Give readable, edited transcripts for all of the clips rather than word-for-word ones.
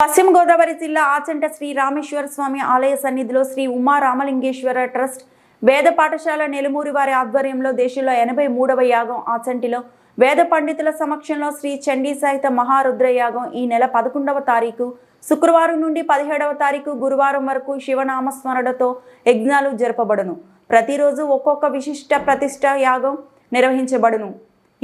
పశ్చిమ గోదావరి జిల్లా ఆచంట శ్రీ రామేశ్వర స్వామి ఆలయ సన్నిధిలో శ్రీ ఉమా రామలింగేశ్వర ట్రస్ట్ వేద పాఠశాల నెలమూరి వారి ఆధ్వర్యంలో దేశంలో 83వ యాగం ఆచంటిలో వేద పండితుల సమక్షంలో శ్రీ చండీ సహిత మహారుద్ర యాగం ఈ నెల 11వ తారీఖు శుక్రవారం నుండి 17వ తారీఖు గురువారం వరకు శివనామస్మరణతో యజ్ఞాలు జరపబడును. ప్రతిరోజు ఒక్కొక్క విశిష్ట ప్రతిష్ట యాగం నిర్వహించబడును.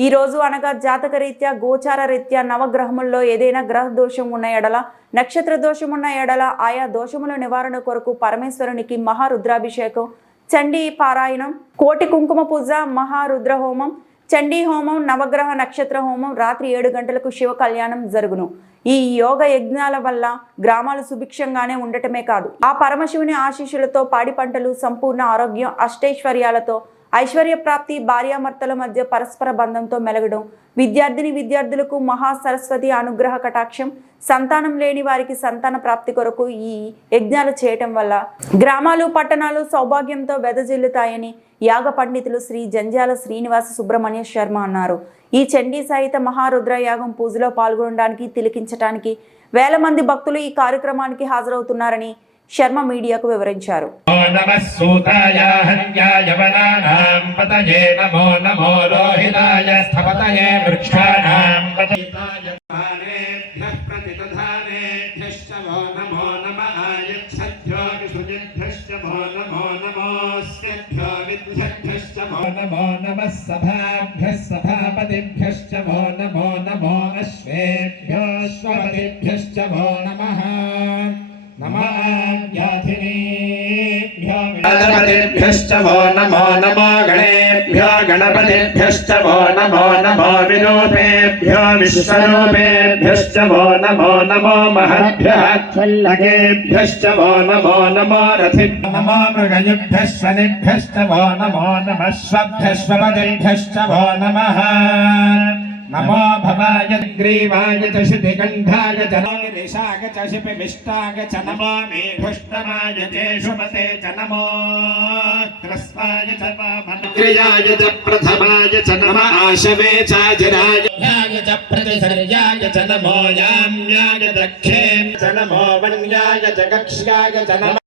ఈ రోజు అనగా జాతక రీత్యా గోచార రీత్యా నవగ్రహముల్లో ఏదైనా గ్రహ దోషం ఉన్న ఎడల నక్షత్ర దోషం ఉన్న ఎడల ఆయా దోషముల నివారణ కొరకు పరమేశ్వరునికి మహారుద్రాభిషేకం, చండీ పారాయణం, కోటి కుంకుమ పూజ, మహారుద్ర హోమం, చండీ హోమం, నవగ్రహ నక్షత్ర హోమం రాత్రి 7 గంటలకు శివ కళ్యాణం జరుగును. ఈ యోగ యజ్ఞాల వల్ల గ్రామాలు సుభిక్షంగానే ఉండటమే కాదు, ఆ పరమశివుని ఆశీస్సులతో పాడి పంటలు, సంపూర్ణ ఆరోగ్యం, అష్టైశ్వర్యాలతో ఐశ్వర్య ప్రాప్తి, భార్యాభర్తల మధ్య పరస్పర బంధంతో మెలగడం, విద్యార్థులకు మహా సరస్వతి అనుగ్రహ కటాక్షం, సంతానం లేని వారికి సంతాన ప్రాప్తి కొరకు ఈ యజ్ఞాలు చేయటం వల్ల గ్రామాలు పట్టణాలు సౌభాగ్యంతో వెదజిల్లుతాయని యాగ పండితులు శ్రీ జంజాల శ్రీనివాస సుబ్రహ్మణ్య శర్మ అన్నారు. ఈ చండీ సహిత మహారుద్ర యాగం పూజలో పాల్గొనడానికి, తిలకించడానికి వేల మంది భక్తులు ఈ కార్యక్రమానికి హాజరవుతున్నారని శర్మ మీడియాకు వివరించారు. नमो नमः सभाभ्यः सभापतिभ्यश्च वो नमो नमो अश्वेभ्योऽश्वपतिभ्यश्च वो नमः नमः व्याधिनेभ्यो गणपतिभ्यश्च वो नमो नमो गणेभ्यो गणपतिभ्यश्च वो नमो नमो विरूपेभ्यो विश्वरूपेभ्यश्च वो नमो नमो महद्भ्यः क्षल्लकेभ्यश्च वो नमो नमो रथिभ्यो नमो मृगयुभ्यः स्वनिभ्यश्च वो नमो नमः स्वभ्यश्वपतिभ्यश्च वो नमः नमो भवाय ग्रीवाय च शितिकण्ठाय च निशाय च शिपिविष्टाय च नमो मेघुष्टमाय चेषुमते च नमो त्रस्वाय च वामनक्रियाय च प्रथमाय च नमः आशवे चाजिराय च प्रतिसर्याय च नमो याम्याय दक्षेण च नमो वन्याय च कक्ष्याय च नमः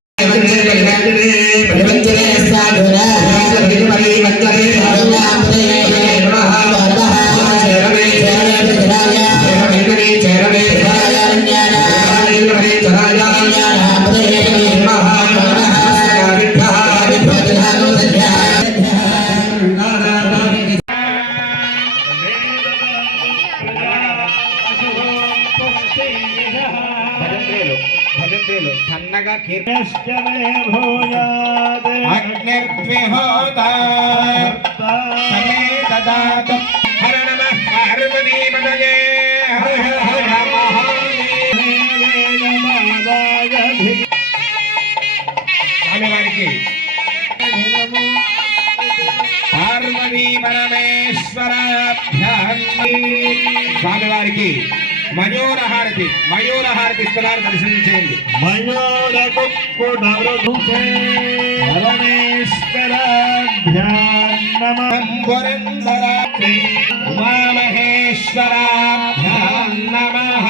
సన్నగా కీర్తనమే భూయాదే అగ్నిర్విహోతా సమే దదాత హర నమః పార్వతీ పదయే హర హర స్వామివారికి పార్వతీ పరమేశ్వరాభ్యాం స్వామివారికి మయూరహారతి స్థలాన్ని దర్శనం చేయండి. పరమేశ్వరాభ్యాం నమః ఉమామహేశ్వరాభ్యాం నమః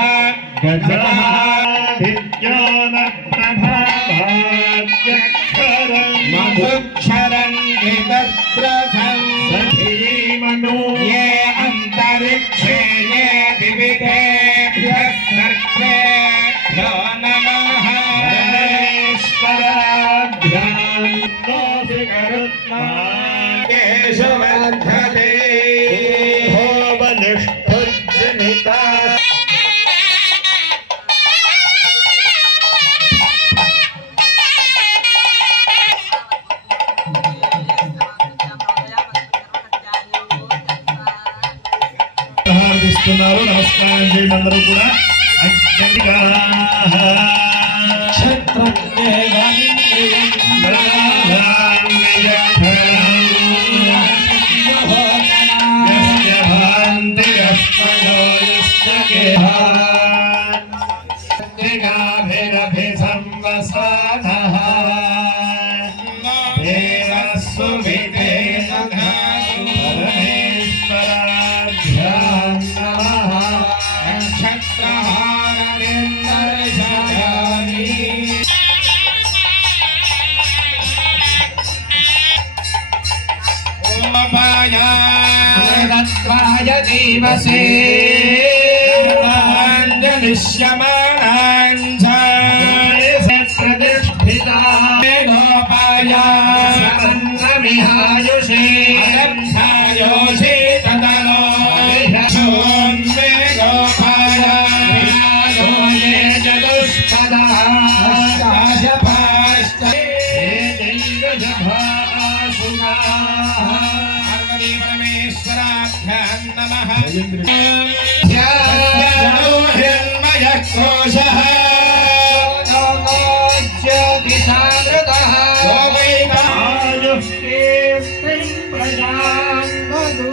గజాధిజ్ఞానప్రభావాద్యక్షరం మధుక్షరం విదత్రసం సఖీమనో ఏ అంతరిక్షే ఏ దివితే ఇస్తున్నారు. నమస్కారం చేయండి అందరూ కూడా. जीवसे प्रतिष्ठिता गोपाया सन्नमिहायुषे अदर्थायोषे तदनो मे गोपाया ये चतुष्पदः परमेश्वराभ्यां नमः हिरण्मयः कोशः ज्योतिषामृतः प्रजां वधू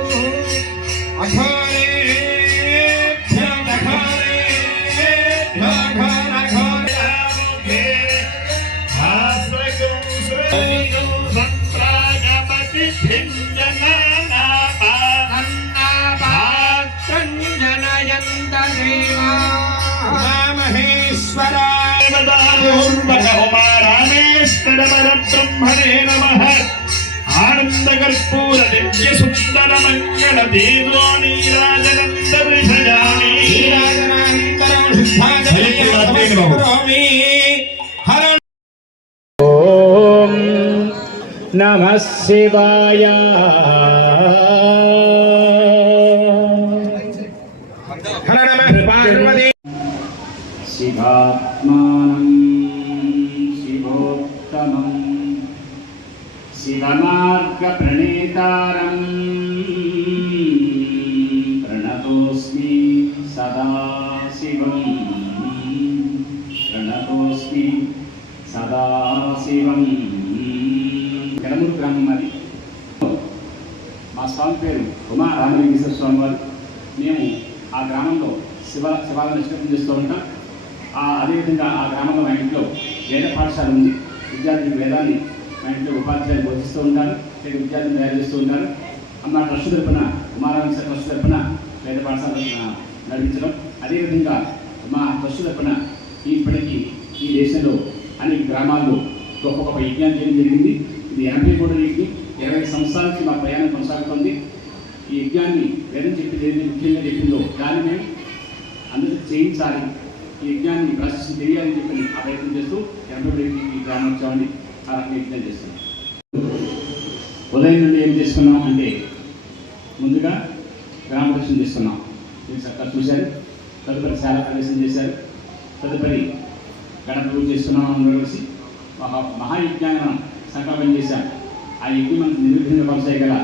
रामेश्वरब्रह्मणे नमः आनंदकर्पूर दिव्य सुंदर मंगल देवो नीराजनं दर्शयामि नीराजनान्तरं शुद्धाजलि ओम नमः शिवाय हर नमः पार्वती शिवात्मानं शिवोत्तमं शिवमार्गप्रणेतारं प्रणतोऽस्मि सदा शिवं प्रणतोऽस्मि सदा शिवं గడమూరు గ్రామం అది మా స్వామి పేరు ఉమా రామలింగేశ్వర స్వామి వారు. మేము ఆ గ్రామంలో శివాలను నిష్ఠాపన చేస్తూ ఉంటాం. అదేవిధంగా ఆ గ్రామంలో మా ఇంట్లో వేద పాఠశాల ఉంది. విద్యార్థులకు వేదాన్ని మా ఇంట్లో ఉపాధ్యాయులు బోధిస్తూ ఉంటారు, విద్యార్థులు తయారు చేస్తూ ఉంటారు. మా ట్రస్ట్ తరపున ఉమారామేశ్వర ట్రస్ట్ తరపున వేద పాఠశాల నడిపించడం, అదేవిధంగా మా ట్రస్ట్ తరపున ఇప్పటికీ ఈ దేశంలో అనేక గ్రామాల్లో గొప్ప గొప్ప యజ్ఞాలు చేయడం జరిగింది. ఇది 83 యజ్ఞం, 20 సంవత్సరాల నుంచి మా ప్రయాణం కొనసాగుతుంది. ఈ యజ్ఞాన్ని వేదం చెప్పింది ఏది ముఖ్యంగా చెప్పిందో దాన్ని మేము అందరికీ చేయించాలి, ఈ యజ్ఞాన్ని ప్రశస్తి తెలియాలని చెప్పి ఆ ప్రయత్నం చేస్తూ 83 ఈ గ్రామోత్సవాన్ని ఆ రకంగా యజ్ఞం చేస్తున్నాం. ఉదయం నుండి ఏం చేసుకున్నాం అంటే ముందుగా గ్రామ ప్రదర్శన చేసుకున్నాం, మీరు చక్కగా చూశారు. తదుపరి శాల ప్రవేశం చేశారు. తదుపరి గణపతి పూజ చేసుకున్నాం. అందరూ కలిసి మహాయజ్ఞాన్ని సంకల్పం చేశాం. ఆ యజ్ఞం మనకు నిర్విఘ్నంగా కొనసాగల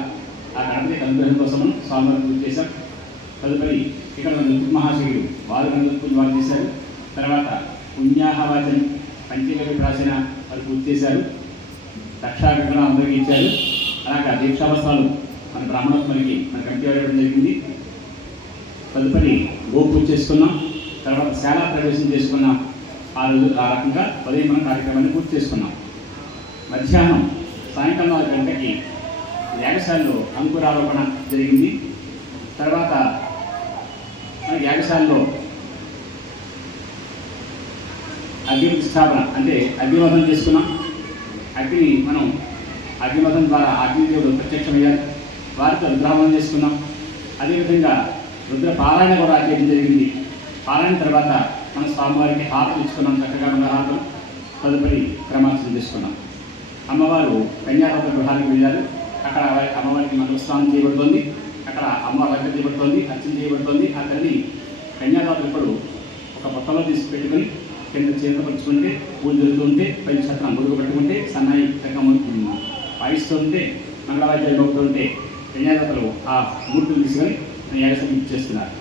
ఆ గణపతి అనుగ్రహం కోసం స్వామివారిని పూజ చేశాం. తదుపరి ఇక్కడ నృత్య మహాశివుడు వారు గణపతి పూజ వారు చేశారు. తర్వాత పుణ్యాహవాచన పంచకవి ప్రాచీన వారు పూజ చేశారు. దక్షాగ్రహణం అందరికీ ఇచ్చారు. అలాగా దీక్షావస్థలు మన బ్రాహ్మణోత్మలకి మన కమిటీ ఇవ్వడం జరిగింది. తదుపరి గో పూజ చేసుకున్నాం. తర్వాత శాలా ప్రవేశం చేసుకున్నాం. ఆ రోజు ఆ రకంగా ఉదయం మనం కార్యక్రమాన్ని పూర్తి చేసుకున్నాం. మధ్యాహ్నం సాయంకాలం 4 గంటలకి యాగశాలలో అంకురారోపణ జరిగింది. తర్వాత యాగశాలలో అగ్ని ప్రతిష్టాపన అంటే అగ్నిమథం చేసుకున్నాం. అగ్ని మనం అగ్నిమథం ద్వారా అగ్నిదేవుడు ప్రత్యక్షమయ్యారు. వారితో రుద్రామణం చేసుకున్నాం. అదేవిధంగా రుద్ర పారాయణ కూడా చేయడం జరిగింది. పారాయణ తర్వాత మన స్వామివారికి హారతి ఇచ్చుకున్నాం, చక్కగా మంగళహారతం. తదుపరి క్రమార్చన చేసుకున్నాం. అమ్మవారు కన్యారత్న గృహానికి వెళ్ళారు. అక్కడ అమ్మవారికి మంగళస్నానం చేయబడుతోంది. అక్కడ అమ్మవారి అర్చన చేయబడుతోంది, అర్చన చేయబడుతోంది. అక్కడిని కన్యాదాతలు ఇప్పుడు ఒక బొట్టలో తీసుకుపెట్టుకొని కింద చేతపరుచుకుంటే పూజ జరుగుతుంటే పై ఛత్రం గొడుగు పెట్టుకుంటే సన్నాయి వాయిస్తూ ఉంటే మంగళవాద్యాలు మోగుతుంటే కన్యాదాతలు ఆ మూర్తులు తీసుకొని యాగసం ఇచ్చేస్తున్నారు.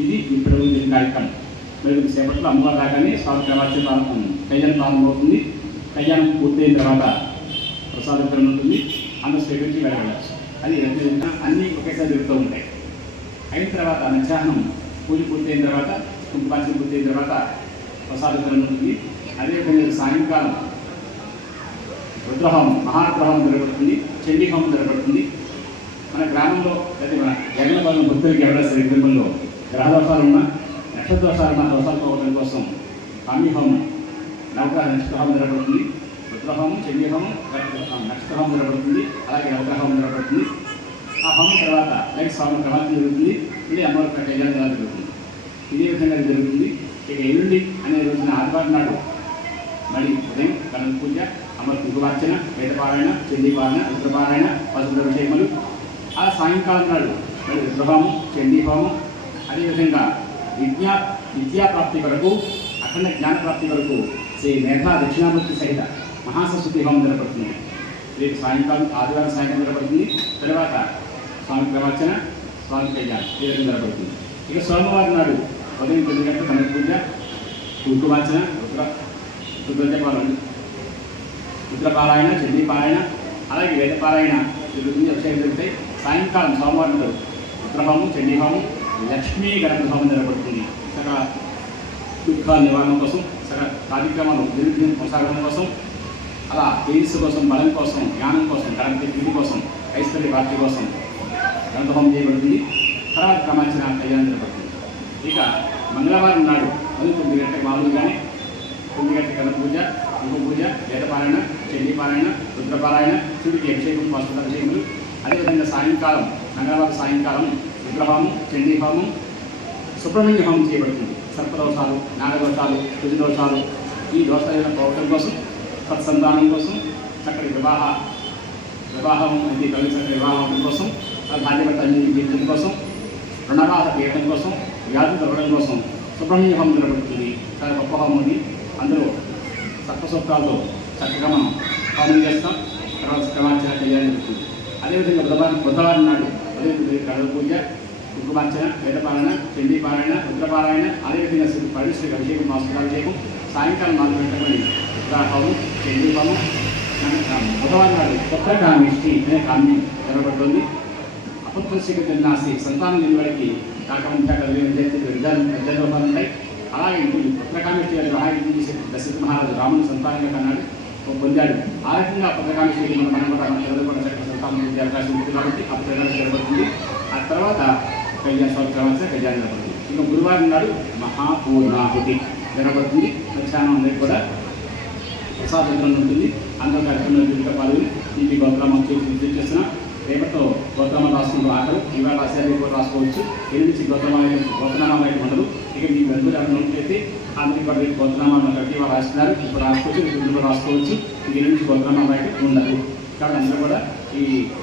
ఇది ఇప్పుడు కార్యక్రమం. మరి సేపట్లో అమ్మవారు రాగానే స్వామి ప్రవాచం కళ్యాణం ప్రారంభమవుతుంది. కళ్యాణం పూర్తయిన తర్వాత ప్రసాద వితరణ ఉంటుంది. అందరూ స్వీకరించి వెళ్ళవచ్చు. అది అన్నీ ఒకేసారి జరుగుతూ ఉంటాయి. అయిన తర్వాత మధ్యాహ్నం పూజ పూర్తయిన తర్వాత కుంకుమార్చన పూర్తయిన తర్వాత ప్రసాద వితరణ ఉంటుంది. అదేవిధంగా సాయంకాలం రుద్రహోమం మహారుద్రహోమం జరగబడుతుంది, చండీహోమం జరగబడుతుంది. మన గ్రామంలో లేదా మన జగన్పాలన భక్తులకి ఎవరైనా సరే కుటుంబంలో గ్రహదోషాలు ఉన్నా నక్షత్రదోషాలు ఉన్న దోషాలు పోవడం కోసం కామ్యహోమం నవగ్రహ నక్షత్రహోమం జరగబడుతుంది. రుద్రహోమం, చండీహోమం, నక్షత్రహోమం జరగబడుతుంది. అలాగే నవగ్రహోమం జరగబడుతుంది. ఆ హోమం తర్వాత లైక్ స్వామి ప్రమాదం జరుగుతుంది. ఇది అమ్మవారి కళ్యాణం ఎలా జరుగుతుంది. ఇదే విధంగా జరుగుతుంది. ఇక ఎల్లుండి అనే రోజున ఆదివారం నాడు మళ్ళీ ఉదయం గణపతి పూజ, అమ్మవారి కుంకుమార్చన, వేదపారాయణ, చండీపారాయణ, రుద్రపారాయణ, పశువుల విషయములు. ఆ సాయంకాలం నాడు మళ్ళీ రుద్రహోమం, చండీహోమం. అదేవిధంగా విద్యాప్రాప్తి వరకు, అఖండ జ్ఞాన ప్రాప్తి వరకు శ్రీ మేధా దక్షిణామూర్తి సహిత మహాసరస్వతి హోమం జరపడుతుంది. రేపు సాయంకాలం ఆదివారం సాయంకాలం జరపడుతుంది. తర్వాత స్వామి ప్రవచన, స్వామి కళ్యాణం ఈ విధంగా జరపడుతుంది. ఇక సోమవారం నాడు ఉదయం 9 గంటలకు గణపతి పూజ, కుంకుమార్చన, రుద్రపారాయణ, చండీపారాయణ, అలాగే వేదపారాయణ జరుగుతుంది. అభిషేకం జరుగుతాయి. సాయంకాలం సోమవారం నాడు రుద్రహోమం, చండీహోమం, లక్ష్మీ గణపతి హోమం జరపడుతుంది. సకల దుఃఖాల నివారణ కోసం, సకల కార్యక్రమాలు దినదినం కొనసాగడం కోసం, అలా తేజస్సు కోసం, బలం కోసం, జ్ఞానం కోసం, గణపతి ప్రీతి కోసం, ఐశ్వర్య ప్రాప్తి కోసం గణపతి హోమం చేయబడుతుంది. తర్వాత ప్రమాచన కళ్యాణం జరపడుతుంది. ఇక మంగళవారం నాడు ఉదయం 9 గంటలకు మామూలుగానే 9 గంటల గణపతి పూజ, కుంకుమ పూజ, వేదపారాయణ, చండీపారాయణ, రుద్రపారాయణ, శివుడికి అభిషేకం, పశువుల అభిషేకములు. అదేవిధంగా సాయంకాలం మంగళవారం సాయంకాలం రుద్రహోమం, చండీహోమం, సుబ్రహ్మణ్య హోమం చేయబడుతుంది. సర్పదోషాలు, నాగదోషాలు, రుజుదోషాలు, ఈ దోషాలను పోవడం కోసం, సత్సంతానం కోసం, చక్కటి వివాహం అంటే కలిసి చక్కటి వివాహం కోసం, భార్యభర్త జీవితం కోసం, రుణబాధ తీయడం కోసం, వ్యాధులు తగ్గడం కోసం సుబ్రహ్మణ్య హోమం జరగబడుతుంది. చాలా గొప్ప హోమం ఉంది. అందులో సర్పసూత్రాలతో చక్కగా మనం హోమం చేస్తాం. తర్వాత క్రమార్చన కళ్యాణం జరుగుతుంది. అదేవిధంగా బుధవారం నాడు ఉదయం గణపతి పూజ, కుంకుమార్చన, వేదపారాయణ, చండీపారాయణ, రుద్రపారాయణ, అదేవిధంగా శ్రీ పరమేశ్వరికి అభిషేకం, మాసూరాభిషేకం. సాయంకాలం 4 గంటలని రుద్రహోమం, చండీహోమం. బుధవారం నాడు పుత్రకామిష్టి అనే కామ్యం జరగబడుతుంది. అపుత్రశీఘ్ర నాస్తి, సంతానం లేని వారికి కాకముఖ్య విద్యాలోపాలు ఉంటాయి. అలాగే పుత్రకామిష్టి గారి సహాయం చేసే దశరథ మహారాజు రాముని సంతానంగా కన్నాడు, పొందాడు. ఆ రకంగా పుత్రకామిష్టికి మనం కూడా సంతానం పొందే అవకాశం ఉంటుంది కాబట్టి ఆ పుత్రకామిష్టి జరగబడుతుంది. ఆ తర్వాత స్వామి ప్రవచన కళ్యాణం జరగబడుతుంది. ఇక గురువారం నాడు మహాపూర్ణాహుతి జరగబడుతుంది. మధ్యాహ్నం అందరికీ కూడా ప్రసాదం ఉంటుంది. అందరూ కార్యక్రమంలో పాల్గొని ఈ గోత్రామం చేస్తున్నా. రేపటితో గోత్రామం రాసుకుంటూ ఆఖరు. ఇవాళ రాసేది కూడా రాసుకోవచ్చు. నుంచి గోత్రనామాలు ఉండదు. ఇక మీ బంధువులు ఎవరైనా నోట్ అందరికీ కూడా రేపు గోత్రనామాలు కలిపి వాళ్ళు రాస్తున్నారు. ఇప్పుడు రాసుకోవచ్చు, రేపు రాసుకోవచ్చు. నుంచి గోత్రనామాలు ఉండదు. కాబట్టి అందరూ కూడా ఈ